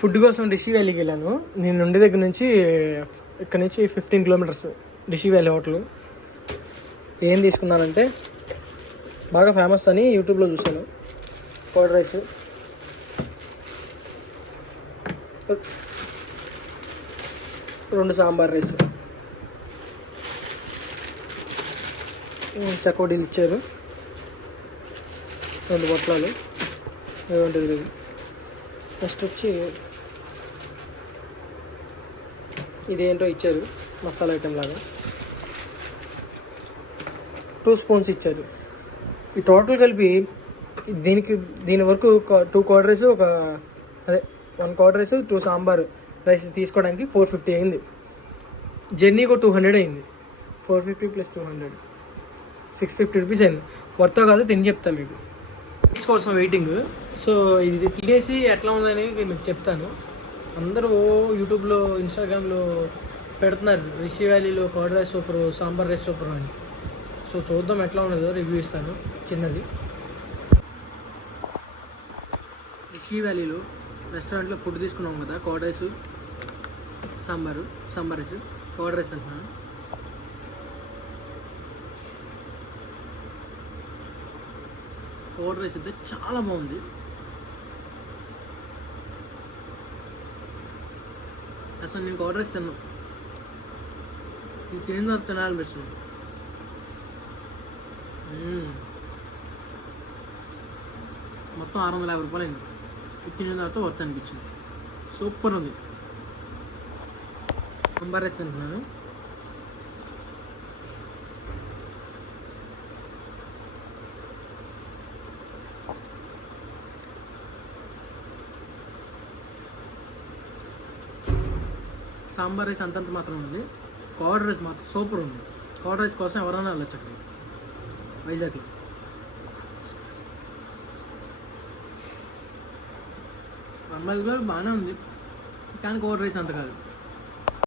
Food కోసం రిషి వ్యాలీకి వెళ్ళాను. నేను ఉండే దగ్గర నుంచి ఇక్కడ నుంచి 15 కిలోమీటర్స్ రిషి వ్యాలీ హోటల్. ఏం తీసుకున్నానంటే బాగా ఫేమస్ అని యూట్యూబ్లో చూశాను. కర్డ్ రైస్, రెండు సాంబార్ రైస్, చకోడీలు ఇచ్చారు, 2 బొట్లాలు, ఏమంటుంది. నెక్స్ట్ వచ్చి ఇదేంటో ఇచ్చారు, మసాలా ఐటెం లాగా, 2 స్పూన్స్ ఇచ్చారు. ఈ టోటల్ కలిపి దీని వరకు 2 కర్డ్ రైస్, అదే 1 కర్డ్ రైస్, 2 సాంబార్ రైస్ తీసుకోవడానికి 450 అయింది. జర్నీకి 200 అయింది. 450 + 200 650 రూపీస్ అయింది. వర్తో కాదు తిని చెప్తాను మీకు. కోసం వెయిటింగ్. సో ఇది తినేసి ఎట్లా ఉందని మీకు చెప్తాను. అందరూ యూట్యూబ్లో, ఇన్స్టాగ్రామ్లో పెడుతున్నారు రిషి వ్యాలీలో curd rice super, sambar rice super అని. సో చూద్దాం ఎట్లా ఉన్నదో, రివ్యూ ఇస్తాను చిన్నది. రిషి వ్యాలీలో రెస్టారెంట్లో ఫుడ్ తీసుకున్నాం కదా, curd rice, sambar rice, curd rice అంటున్నాను. కర్డ్ రైస్ అయితే చాలా బాగుంది. అసలు నేను కర్డ్ రైస్ తిన్నాను, ఇది తిన్న తర్వాత తినాలనిపిస్తుంది. మొత్తం 650 రూపాయలు అయింది. తిన్న తర్వాత వర్త్ అనిపించింది. సూపర్ ఉంది. సాంబార్ రైస్ తింటున్నాను. సాంబార్ రైస్ అంతంత మాత్రం ఉంది. కర్డ్ రైస్ మాత్రం సూపర్ ఉంది. కర్డ్ రైస్ కోసం ఎవరైనా వెళ్ళొచ్చు అక్కడ వైజాగ్లో. అమ్మాయిలు కూడా బాగానే ఉంది, కానీ కర్డ్ రైస్ అంత కాదు.